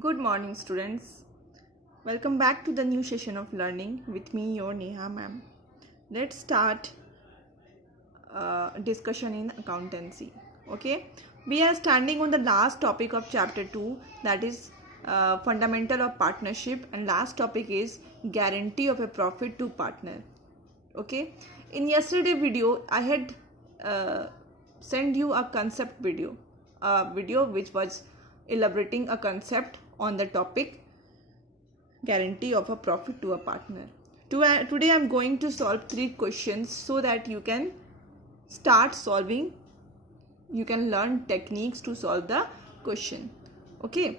Good morning, students. Welcome back to the new session of learning with me, your Neha ma'am. Let's start discussion in accountancy. Okay, we are standing on the last topic of chapter 2, that is fundamental of partnership, and last topic is guarantee of a profit to partner. Okay, in yesterday video I had sent you a concept video, which was elaborating a concept on the topic guarantee of a profit to a partner. Today I am going to solve 3 questions so that you can start solving, you can learn techniques to solve the question. Okay,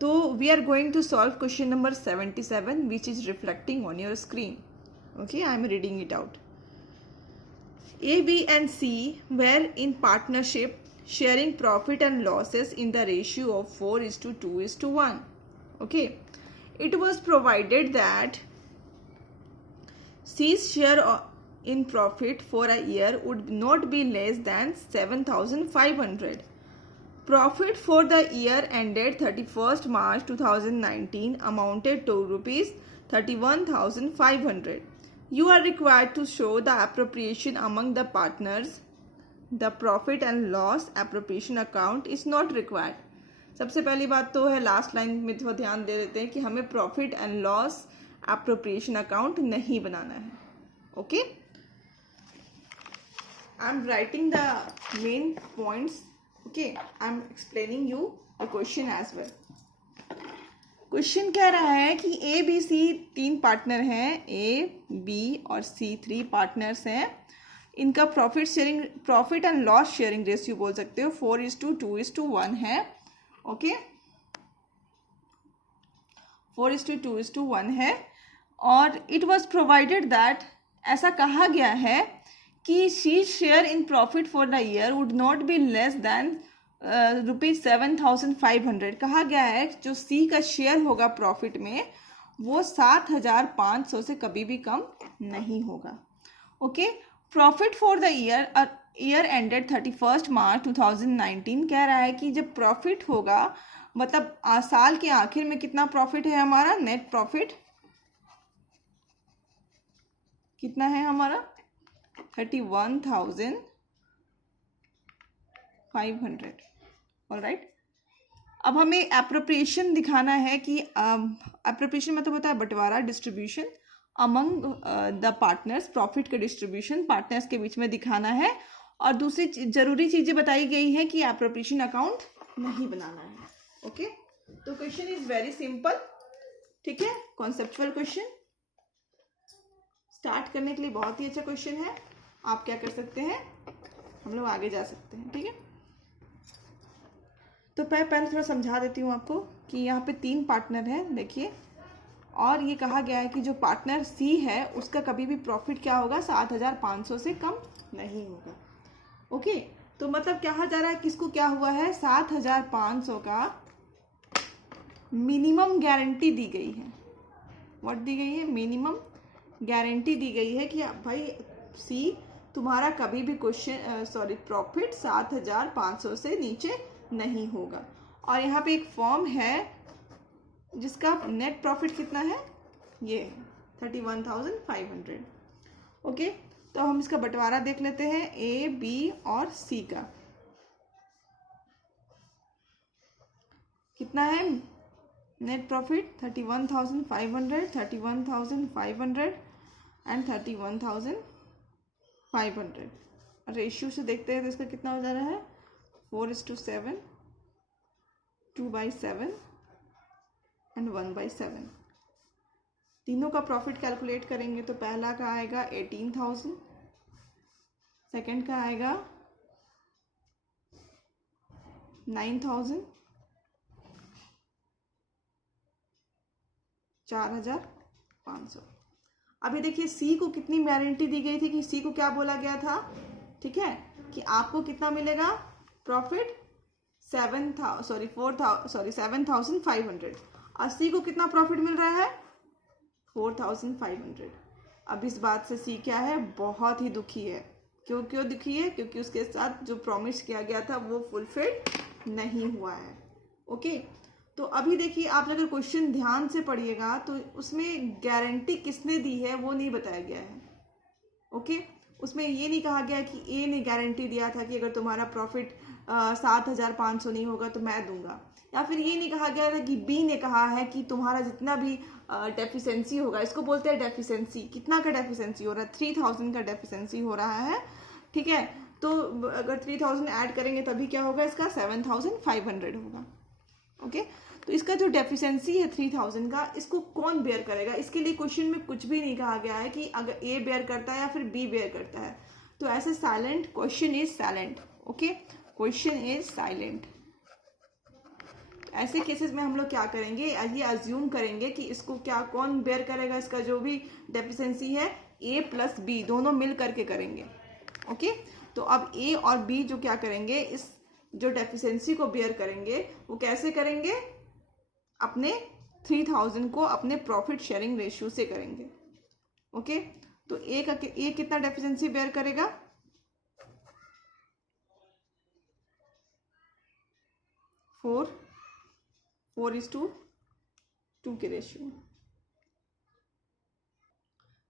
so we are going to solve question number 77, which is reflecting on your screen. Okay, I am reading it out. A, B and C were in partnership, sharing profit and losses in the ratio of 4:2:1. Okay, it was provided that C's share in profit for a year would not be less than 7,500. Profit for the year ended 31st March 2019 amounted to rupees 31,500. You are required to show the appropriation among the partners. The profit and loss appropriation account is not required. सबसे पहली बात तो है, last line में थोड़ा ध्यान दे देते हैं कि हमें profit and loss appropriation account नहीं बनाना है. Okay, I am writing the main points. Okay, I am explaining you the question as well. Question कह रहा है कि ए बी सी 3 पार्टनर हैं, ए बी और सी 3 पार्टनर्स हैं. इनका profit and loss sharing ratio बोल सकते हो 4:2:1 है. ओके, 4:2:1 है. और इट वॉज प्रोवाइडेड दैट, ऐसा कहा गया है कि she share in profit for the year would not be less than ₹7,500. कहा गया है जो सी का शेयर होगा प्रॉफिट में वो 7,500 से कभी भी कम नहीं होगा. Okay, profit for the year ended 31st मार्च 2019 कह रहा है कि जब प्रॉफिट होगा मतलब साल के आखिर में कितना प्रॉफिट है हमारा, नेट प्रॉफिट कितना है हमारा 31,500. ऑलराइट, अब हमें एप्रोप्रिएशन दिखाना है कि एप्रोप्रिएशन मतलब होता है बंटवारा, distribution among the partners. Profit का डिस्ट्रीब्यूशन पार्टनर्स के बीच में दिखाना है. और दूसरी जरूरी चीजें बताई गई है कि एप्रोप्रिएशन अकाउंट नहीं बनाना है. ओके, तो क्वेश्चन इज वेरी सिंपल. ठीक है, कॉन्सेप्चुअल क्वेश्चन स्टार्ट करने के लिए बहुत ही अच्छा क्वेश्चन है. आप क्या कर सकते हैं, हम लोग आगे जा सकते हैं. ठीक है, तो मैं पहले थोड़ा समझा देती हूँ आपको कि यहाँ पे 3 पार्टनर हैं. देखिए, और ये कहा गया है कि जो पार्टनर सी है उसका कभी भी प्रॉफिट क्या होगा 7,500 से कम नहीं होगा. ओके, तो मतलब कहा जा रहा है किसको क्या हुआ है, 7,500 का मिनिमम गारंटी दी गई है. व्हाट दी गई है, मिनिमम गारंटी दी गई है कि भाई सी तुम्हारा कभी भी प्रॉफिट 7,500 से नीचे नहीं होगा. और यहाँ पे एक फॉर्म है जिसका नेट प्रॉफिट कितना है, ये 31,500. ओके, तो हम इसका बंटवारा देख लेते हैं ए बी और सी का. कितना है नेट प्रॉफिट 31,500, 31,500 एंड 31,500. रेशियो से देखते हैं तो इसका कितना हो जा रहा है 4:7, 2/7 एंड 1/7. तीनों का प्रॉफिट कैलकुलेट करेंगे तो पहला का आएगा 18,000, सेकंड का आएगा 9,000, 4,500. अभी देखिए सी को कितनी गारंटी दी गई थी कि सी को क्या बोला गया था, ठीक है, कि आपको कितना मिलेगा प्रॉफिट 7,500. और सी को कितना प्रॉफिट मिल रहा है 4,500. अब इस बात से सी क्या है, बहुत ही दुखी है. क्यों दुखी है, क्योंकि उसके साथ जो प्रॉमिस किया गया था वो फुलफिल नहीं हुआ है. ओके, तो अभी देखिए, आप अगर क्वेश्चन ध्यान से पढ़िएगा तो उसमें गारंटी किसने दी है वो नहीं बताया गया है। ओके, उसमें ये नहीं कहा गया कि ए ने गारंटी दिया था कि अगर तुम्हारा प्रॉफिट 7,500 नहीं होगा तो मैं दूंगा, या फिर ये नहीं कहा गया था कि बी ने कहा है कि तुम्हारा जितना भी डेफिशिएंसी होगा, इसको बोलते हैं डेफिशिएंसी, कितना का डेफिशिएंसी हो रहा है, 3,000 का डेफिशिएंसी हो रहा है, ठीक है। तो अगर 3,000 ऐड करेंगे तभी क्या होगा, इसका 7,500 होगा। ओके, तो इसका जो डेफिशिएंसी है 3,000 का, इसको कौन बेयर करेगा, इसके लिए क्वेश्चन में कुछ भी नहीं कहा गया है कि अगर ए बेयर करता है या फिर बी बेयर करता है। तो ऐसे silent, question is silent. Okay, question is silent. ऐसे केसेस में हम लोग क्या करेंगे, ये अज्यूम करेंगे कि इसको क्या कौन बेयर करेगा, इसका जो भी डेफिशिएंसी है ए प्लस बी दोनों मिल करके करेंगे। ओके, तो अब ए और बी जो क्या करेंगे, इस जो डेफिशिएंसी को बेयर करेंगे वो कैसे करेंगे, अपने 3,000 को अपने प्रॉफिट शेयरिंग रेशियो से करेंगे। ओके, तो ए कितना डेफिशिएंसी बेयर करेगा, 4:2 के रेशियो।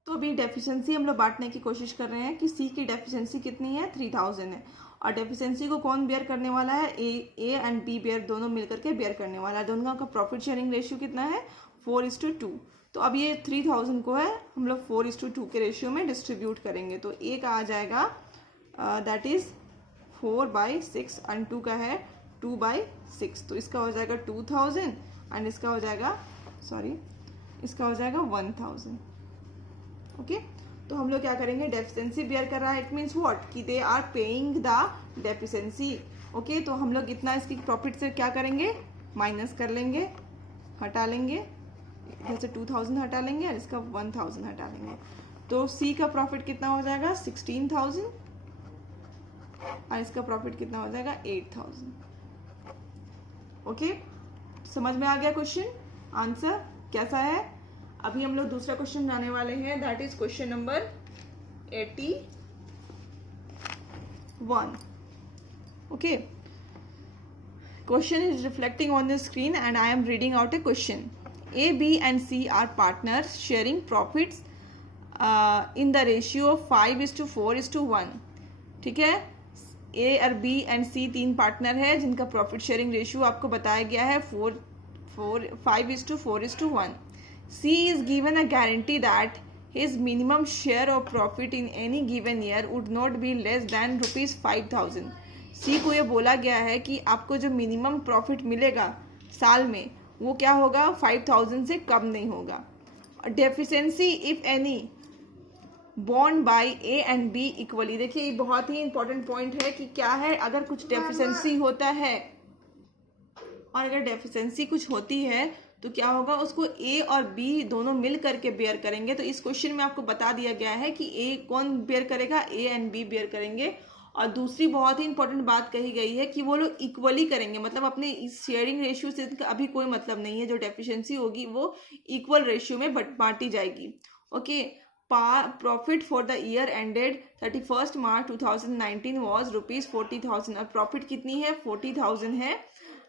तो अभी डेफिशिएंसी हम लोग बांटने की कोशिश कर रहे हैं कि सी की डेफिशिएंसी कितनी है, 3,000 है, और डेफिशिएंसी को कौन बेयर करने वाला है, ए एंड बी बेयर दोनों मिलकर के बेयर करने वाला है। दोनों का प्रॉफिट शेयरिंग रेशियो कितना है, 4:2। तो अब ये 3,000 को है हम लोग 4:2 के रेशियो में डिस्ट्रीब्यूट करेंगे। तो ए का आ जाएगा दैट इज 4/6 एंड 2 का है 2/6। तो इसका हो जाएगा 2,000 एंड इसका हो जाएगा इसका हो जाएगा 1,000। ओके, तो हम लोग क्या करेंगे, डेफिशिएंसी बेयर कर रहा है, इट मीन्स व्हाट, कि they are paying the deficiency. Okay, तो हम लोग इतना इसकी प्रॉफिट से क्या करेंगे, माइनस कर लेंगे, हटा लेंगे, जैसे 2,000 हटा लेंगे और इसका 1,000 हटा लेंगे। तो सी का प्रॉफिट कितना हो जाएगा, 16,000 और इसका प्रॉफिट कितना हो जाएगा, 8,000। ओके, समझ में आ गया क्वेश्चन, आंसर कैसा है। अभी हम लोग दूसरा क्वेश्चन बनाने वाले हैं, that is question number 81। Okay, question is reflecting on the screen and I am reading out a question. A, B and C are partners sharing profits in the ratio of 5:4:1। ठीक है, ए और B and सी तीन partner है जिनका profit sharing ratio आपको बताया गया है 5:4:1। C is given a guarantee that his minimum share of profit in any given year would not be less than ₹5,000। C को ये बोला गया है कि आपको जो मिनिमम प्रॉफिट मिलेगा साल में वो क्या होगा, 5,000 से कम नहीं होगा। Deficiency if any bond by A and be equally. देखिए ये बहुत ही इंपॉर्टेंट पॉइंट है कि क्या है, अगर कुछ डेफिशिएंसी होता है और अगर डेफिशिएंसी कुछ होती है तो क्या होगा, उसको ए और बी दोनों मिल करके बेयर करेंगे। तो इस क्वेश्चन में आपको बता दिया गया है कि ए कौन बेयर करेगा, ए एंड बी बेयर करेंगे। और दूसरी बहुत ही इंपॉर्टेंट बात कही गई है कि वो लोग इक्वली करेंगे, मतलब अपने इस शेयरिंग रेशियो से अभी कोई मतलब नहीं है, जो डेफिशिएंसी होगी वो इक्वल रेशियो में बांटी जाएगी। Okay, profit for the year ended 31 March 2019 was ₹40,000। और प्रॉफिट कितनी है, 40,000 है।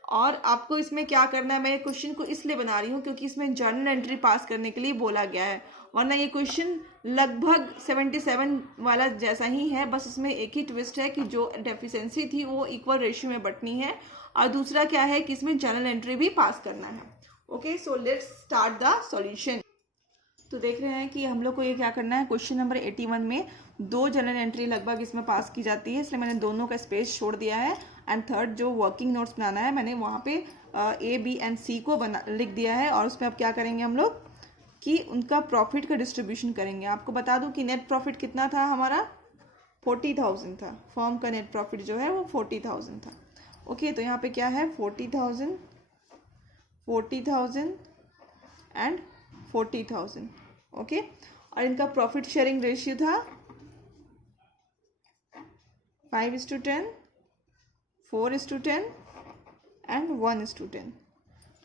और आपको इसमें क्या करना है, मैं क्वेश्चन को इसलिए बना रही हूँ क्योंकि इसमें जर्नल एंट्री पास करने के लिए बोला गया है, वरना ये क्वेश्चन लगभग 77 वाला जैसा ही है, बस इसमें एक ही ट्विस्ट है कि जो डेफिशिएंसी थी वो इक्वल रेशियो में बंटनी है, और दूसरा क्या है कि इसमें जर्नल एंट्री भी पास करना है। Okay, so let's start the solution. तो देख रहे हैं कि हम लोग को ये क्या करना है, क्वेश्चन नंबर 81 में 2 जर्नल एंट्री लगभग इसमें पास की जाती है, इसलिए मैंने दोनों का स्पेस छोड़ दिया है। एंड थर्ड जो वर्किंग नोट्स बनाना है मैंने वहाँ पे ए, बी एंड सी को लिख दिया है, और उसमें अब क्या करेंगे हम लोग कि उनका प्रॉफिट का डिस्ट्रीब्यूशन करेंगे। आपको बता दूं कि नेट प्रॉफिट कितना था हमारा, 40,000 था। फर्म का नेट प्रॉफिट जो है वो 40,000 था। ओके, तो यहाँ पे क्या है, 40,000 एंड 40,000। ओके, और इनका प्रॉफिट शेयरिंग रेशियो था 5:10, 4:10 एंड 1:10।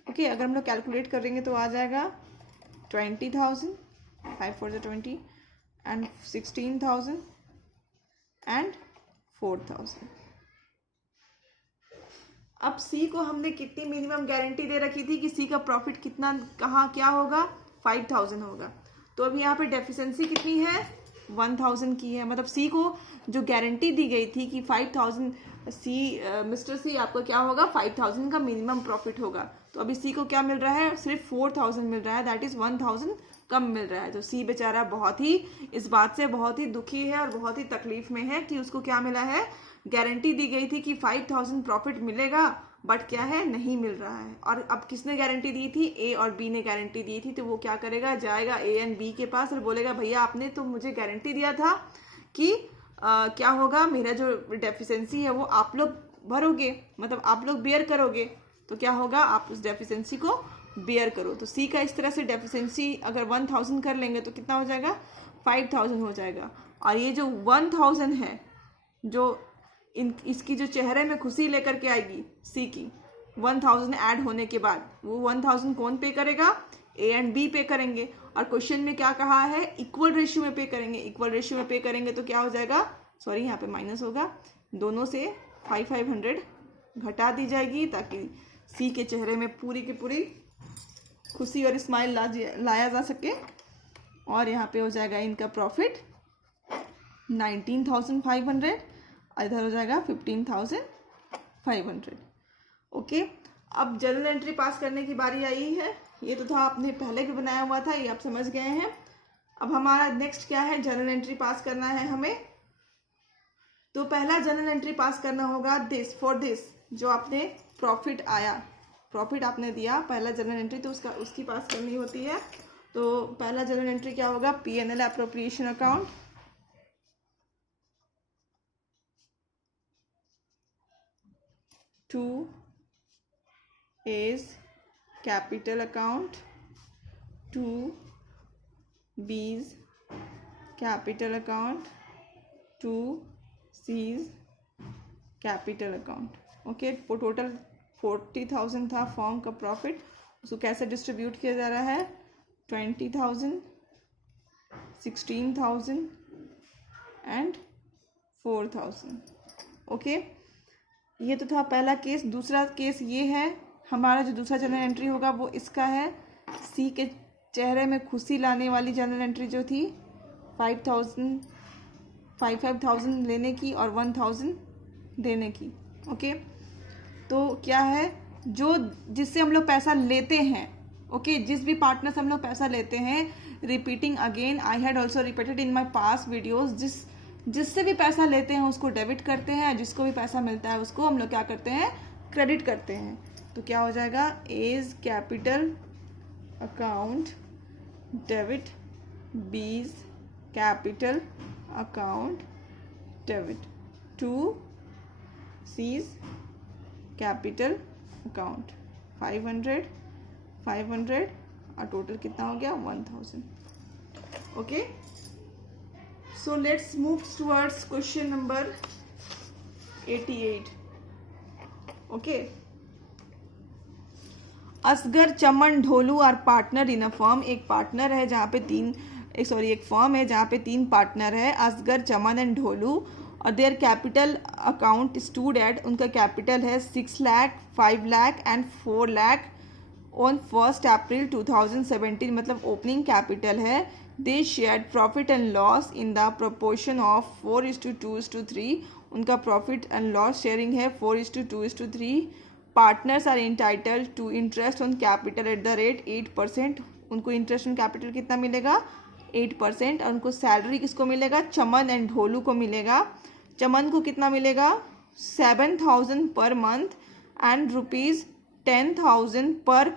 ओके, अगर हम लोग कैलकुलेट करेंगे तो आ जाएगा 20,000, 5 4 20 एंड 16,000 एंड 4,000। अब सी को हमने कितनी मिनिमम गारंटी दे रखी थी कि सी का प्रॉफिट कितना कहाँ क्या होगा 5000 होगा। तो अब यहाँ पे डेफिशिएंसी कितनी है 1000 की है। मतलब सी को जो गारंटी दी गई थी कि 5000 मिस्टर सी आपको क्या होगा 5000 का मिनिमम प्रॉफिट होगा। तो अभी सी को क्या मिल रहा है सिर्फ 4000 मिल रहा है, दैट इज 1000 कम मिल रहा है। तो सी बेचारा बहुत ही इस बात से बहुत ही दुखी है और बहुत ही तकलीफ में है कि उसको क्या मिला है, गारंटी दी गई थी कि 5000 प्रॉफिट मिलेगा बट क्या है नहीं मिल रहा है। और अब किसने गारंटी दी थी, ए और बी ने गारंटी दी थी। तो वो क्या करेगा, जाएगा ए एंड बी के पास और बोलेगा भैया आपने तो मुझे गारंटी दिया था कि क्या होगा, मेरा जो डेफिशिएंसी है वो आप लोग भरोगे, मतलब आप लोग बेयर करोगे। तो क्या होगा, आप उस डेफिशिएंसी को बेयर करो। तो सी का इस तरह से डेफिशिएंसी अगर 1000 कर लेंगे तो कितना हो जाएगा 5000 हो जाएगा। और ये जो 1000 है जो इसकी जो चेहरे में खुशी लेकर के आएगी सी की 1000 ऐड होने के बाद, वो 1000 कौन पे करेगा, ए एंड बी पे करेंगे। और क्वेश्चन में क्या कहा है, इक्वल रेशियो में पे करेंगे। इक्वल रेशियो में पे करेंगे तो क्या हो जाएगा, सॉरी यहाँ पे माइनस होगा, दोनों से 500 घटा दी जाएगी ताकि सी के चेहरे में पूरी की पूरी खुशी और स्माइल लाया जा सके। और यहाँ पे हो जाएगा इनका प्रॉफिट 19,500, इधर हो जाएगा 15,500। ओके, अब जर्नल एंट्री पास करने की बारी आई है। ये तो था आपने पहले भी बनाया हुआ था, ये आप समझ गए हैं। अब हमारा नेक्स्ट क्या है, जर्नल एंट्री पास करना है हमें। तो पहला जर्नल एंट्री पास करना होगा फॉर दिस जो आपने प्रॉफिट आया, प्रॉफिट आपने दिया पहला जर्नल एंट्री, तो उसकी पास करनी होती है। तो पहला जर्नल एंट्री क्या होगा, P&L appropriation account, to is capital account, to B's capital account, to C's capital account। Okay, total 40,000 था फॉर्म का प्रॉफिट, उसको कैसे डिस्ट्रीब्यूट किया जा रहा है, 20,000, 16,000 एंड 4,000। ओके, ये तो था पहला केस। दूसरा केस ये है, हमारा जो दूसरा जर्नल एंट्री होगा वो इसका है, सी के चेहरे में खुशी लाने वाली जर्नल एंट्री जो थी 5,000 लेने की और 1,000 देने की। ओके, तो क्या है, जो जिससे हम लोग पैसा लेते हैं, ओके, जिस भी पार्टनर से हम लोग पैसा लेते हैं, repeating again I had also repeated in my past videos, जिससे भी पैसा लेते हैं उसको डेबिट करते हैं, जिसको भी पैसा मिलता है उसको हम लोग क्या करते हैं, क्रेडिट करते हैं। तो क्या हो जाएगा, A's capital account debit, B's capital account debit, to C's capital account 500 और टोटल कितना हो गया 1000। Okay, so let's move towards question number 88। okay, Asgar Chaman Dholu are partner in a firm, एक पार्टनर है जहाँ पे एक फर्म है जहाँ पे 3 पार्टनर है, असगर चमन एंड ढोलू, और their capital account stood at, उनका कैपिटल है 6 lakh, 5 lakh and 4 lakh on 1 April 2017, मतलब ओपनिंग कैपिटल है। They shared profit and loss in the proportion of 4:2:3, उनका प्रॉफिट एंड लॉस शेयरिंग है 4:2:3। Partners are entitled to interest on capital at the rate 8%, उनको interest on capital कितना मिलेगा 8%। और उनको salary किसको मिलेगा, चमन एंड ढोलू को मिलेगा। चमन को कितना मिलेगा 7,000 पर मंथ एंड ₹10,000 पर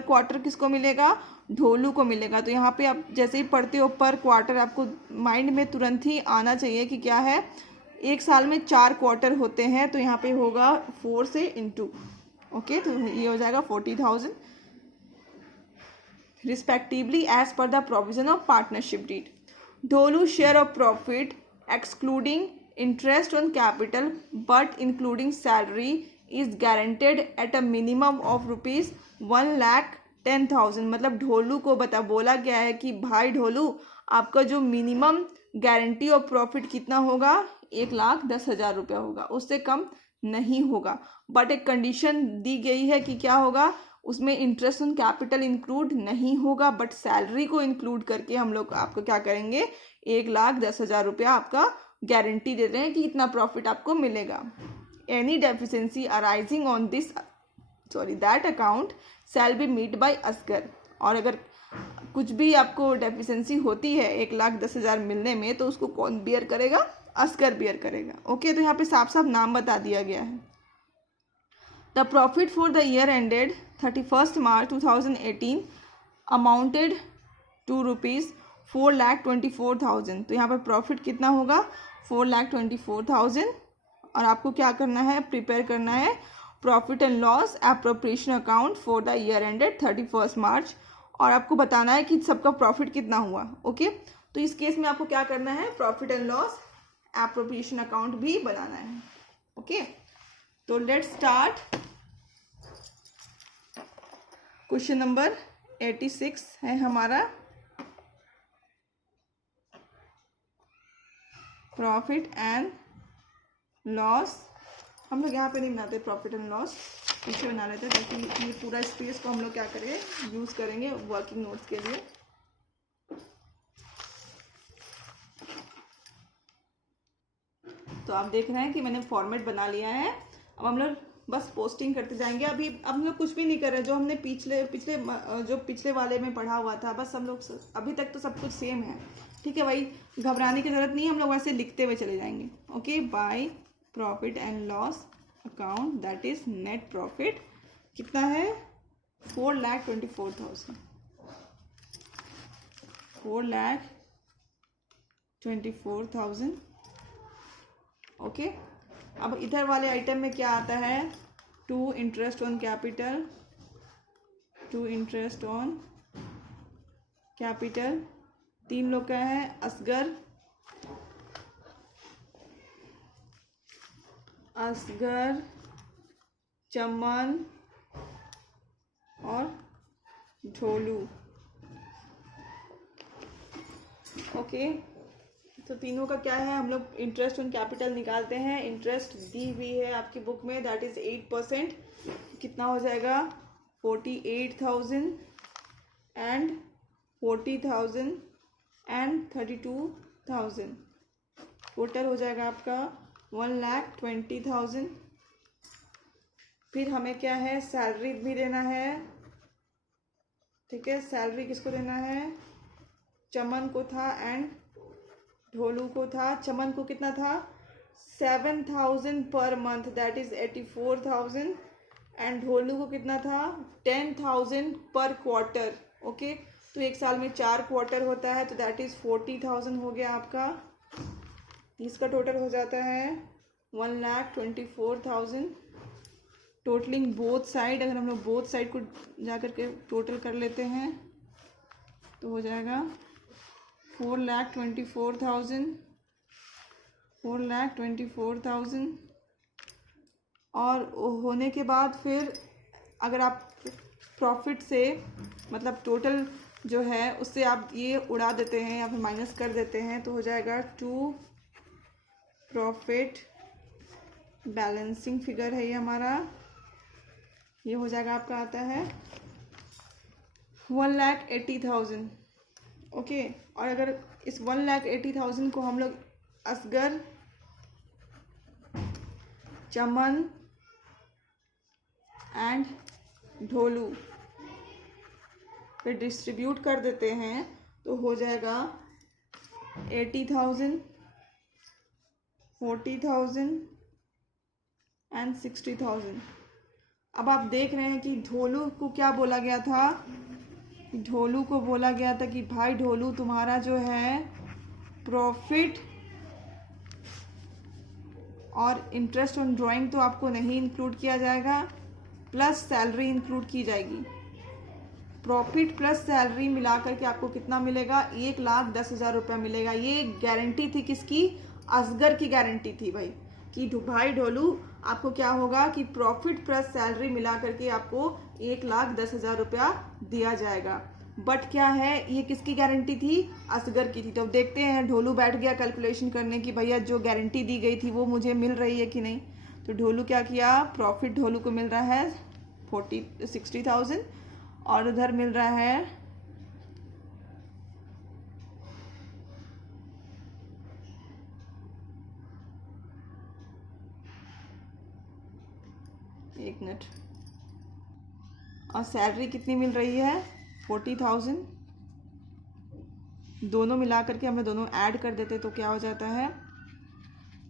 क्वार्टर किसको मिलेगा, ढोलू को मिलेगा। तो यहाँ पे आप जैसे ही पढ़ते हो पर क्वार्टर, आपको माइंड में तुरंत ही आना चाहिए कि क्या है, एक साल में 4 क्वार्टर होते हैं, तो यहाँ पे होगा 4 से इंटू। ओके, तो ये हो जाएगा 40,000 respectively as per the provision of partnership deed. Dholu share of profit excluding interest on capital but including salary is guaranteed at a minimum of ₹1,10,000। मतलब ढोलू को बोला गया है कि भाई ढोलू, आपका जो मिनिमम गारंटी ऑफ प्रॉफिट कितना होगा, ₹1,10,000 होगा, उससे कम नहीं होगा, बट एक कंडीशन दी गई है कि क्या होगा, उसमें इंटरेस्ट ऑन कैपिटल इंक्लूड नहीं होगा, बट सैलरी को इंक्लूड करके हम लोग आपको क्या करेंगे, 1,10,000 रुपया आपका गारंटी दे रहे हैं कि इतना प्रॉफिट आपको मिलेगा। Any deficiency arising on this that account shall be meet by Asgar. और अगर कुछ भी आपको डेफिशिएंसी होती है 1,10,000 मिलने में, तो उसको कौन बियर करेगा, असगर बियर करेगा। ओके, तो यहाँ पे साफ साफ नाम बता दिया गया है। The profit for the year ended 31 March 2018 amounted to ₹4,24,000। तो यहाँ पर प्रॉफिट कितना होगा, 4,24,000। और आपको क्या करना है, प्रिपेयर करना है profit and loss appropriation account for the year ended 31 मार्च, और आपको बताना है कि सबका प्रॉफिट कितना हुआ। ओके, तो इस केस में आपको क्या करना है, profit and loss appropriation account भी बनाना है। ओके, तो लेट्स स्टार्ट। क्वेश्चन नंबर 86 है हमारा, प्रॉफिट एंड लॉस। हम लोग यहाँ पे नहीं बनाते प्रॉफिट एंड लॉस, पीछे बना लेते हैं, ताकि ये पूरा स्पेस को हम लोग क्या करेंगे, यूज़ करेंगे वर्किंग नोट्स के लिए। तो आप देख रहे हैं कि मैंने फॉर्मेट बना लिया है। अब हम लोग बस पोस्टिंग करते जाएंगे। अब हम लोग कुछ भी नहीं कर रहे, जो हमने पिछले वाले में पढ़ा हुआ था, बस हम लोग अभी तक तो सब कुछ सेम है। ठीक है भाई, घबराने की जरूरत नहीं है, हम लोग वैसे लिखते हुए चले जाएंगे। Okay, by profit and loss account that is net profit कितना है, 4,24,000। 4,24,000। ओके, अब इधर वाले आइटम में क्या आता है, टू इंटरेस्ट ऑन कैपिटल, तीन लोग का है, असगर, चमन और ढोलू। ओके, तो तीनों का क्या है, हम लोग इंटरेस्ट ऑन कैपिटल निकालते हैं। इंटरेस्ट दी हुई है आपकी बुक में, दैट इज 8%। कितना हो जाएगा, 48,000 एंड 40,000 एंड 32,000। टोटल हो जाएगा आपका 1,20,000। फिर हमें क्या है, सैलरी भी देना है। ठीक है, सैलरी किसको देना है, चमन को था एंड ढोलू को था। चमन को कितना था, 7,000 per month, that is 84,000। And Dholu को कितना था, 10,000 पर क्वार्टर। ओके, तो एक साल में 4 क्वार्टर होता है, तो दैट इज 40,000 हो गया आपका। इसका टोटल हो जाता है 1,24,000। टोटलिंग बोथ साइड, अगर हम लोग बोथ साइड को जा कर के टोटल कर लेते हैं तो हो जाएगा 4,24,000। और होने के बाद फिर अगर आप प्रॉफिट से मतलब टोटल जो है उससे आप ये उड़ा देते हैं या फिर माइनस कर देते हैं, तो हो जाएगा टू प्रॉफिट बैलेंसिंग फिगर है ये हमारा। ये हो जाएगा आपका आता है 1,80,000। ओके, और अगर इस 1,80,000 को हम लोग असगर, चमन एंड ढोलू पे डिस्ट्रीब्यूट कर देते हैं, तो हो जाएगा 80,000, 40,000 एंड 60,000। अब आप देख रहे हैं कि ढोलू को क्या बोला गया था, ढोलू को बोला गया था कि भाई ढोलू तुम्हारा जो है प्रॉफिट और इंटरेस्ट ऑन ड्राइंग तो आपको नहीं इंक्लूड किया जाएगा, प्लस सैलरी इंक्लूड की जाएगी। प्रॉफिट प्लस सैलरी मिला करके आपको कितना मिलेगा, 1,10,000 रुपया मिलेगा। ये गारंटी थी किसकी, असगर की गारंटी थी भाई, कि भाई ढोलू आपको क्या होगा कि प्रॉफिट प्लस सैलरी मिला करके आपको 1,10,000 रुपया दिया जाएगा। बट क्या है, ये किसकी गारंटी थी, असगर की थी। तो अब देखते हैं ढोलू बैठ गया कैलकुलेशन करने की, भैया जो गारंटी दी गई थी वो मुझे मिल रही है कि नहीं। तो ढोलू क्या किया, प्रॉफिट ढोलू को मिल रहा है 60,000 और उधर मिल रहा है एक मिनट, और सैलरी कितनी मिल रही है 40,000। दोनों मिला करके हमें दोनों ऐड कर देते तो क्या हो जाता है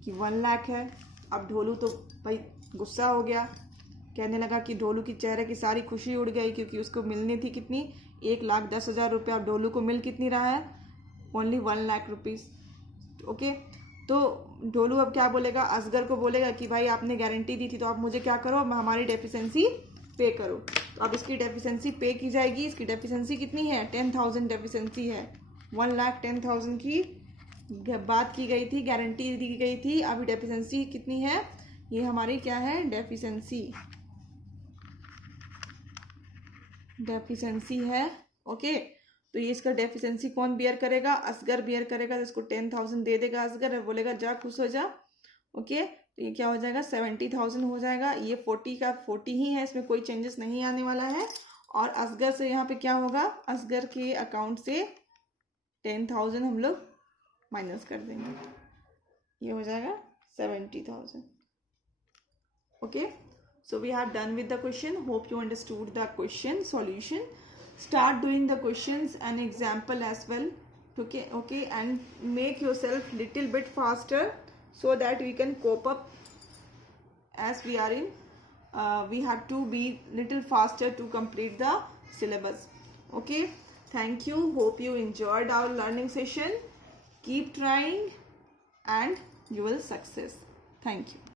कि 1 लाख है। अब ढोलू तो भाई गुस्सा हो गया, कहने लगा कि ढोलू की चेहरे की सारी खुशी उड़ गई, क्योंकि उसको मिलनी थी कितनी 1,10,000 रुपये और ढोलू को मिल कितनी रहा है ओनली 1 लाख रुपीज़। ओके, तो ढोलू अब क्या बोलेगा, असगर को बोलेगा कि भाई आपने गारंटी दी थी तो आप मुझे क्या करो, हमारी डेफिशिएंसी पे करो। तो अब इसकी डेफिशिएंसी पे की जाएगी। इसकी डेफिशिएंसी कितनी है 10,000 डेफिशिएंसी है, 1,10,000 की बात की गई थी, गारंटी दी गई थी। अभी डेफिशिएंसी कितनी है, ये हमारी क्या है डेफिशिएंसी है। ओके, तो ये इसका डेफिशिएंसी कौन बियर करेगा, असगर बियर करेगा। तो इसको 10,000 दे देगा असगर, बोलेगा जा खुश हो जा। ओके, तो ये क्या हो जाएगा 70,000 हो जाएगा। ये 40 का 40 ही है, इसमें कोई चेंजेस नहीं आने वाला है। और असगर से यहाँ पे क्या होगा, असगर के अकाउंट से 10,000 हम लोग माइनस कर देंगे, ये हो जाएगा 70,000। Okay, so we have done with the question. Hope you understood the question solution. Start doing the questions and example as well. Okay, and make yourself little bit faster so that we can cope up as we are in. We have to be little faster to complete the syllabus. Okay, thank you. Hope you enjoyed our learning session. Keep trying and you will success. Thank you.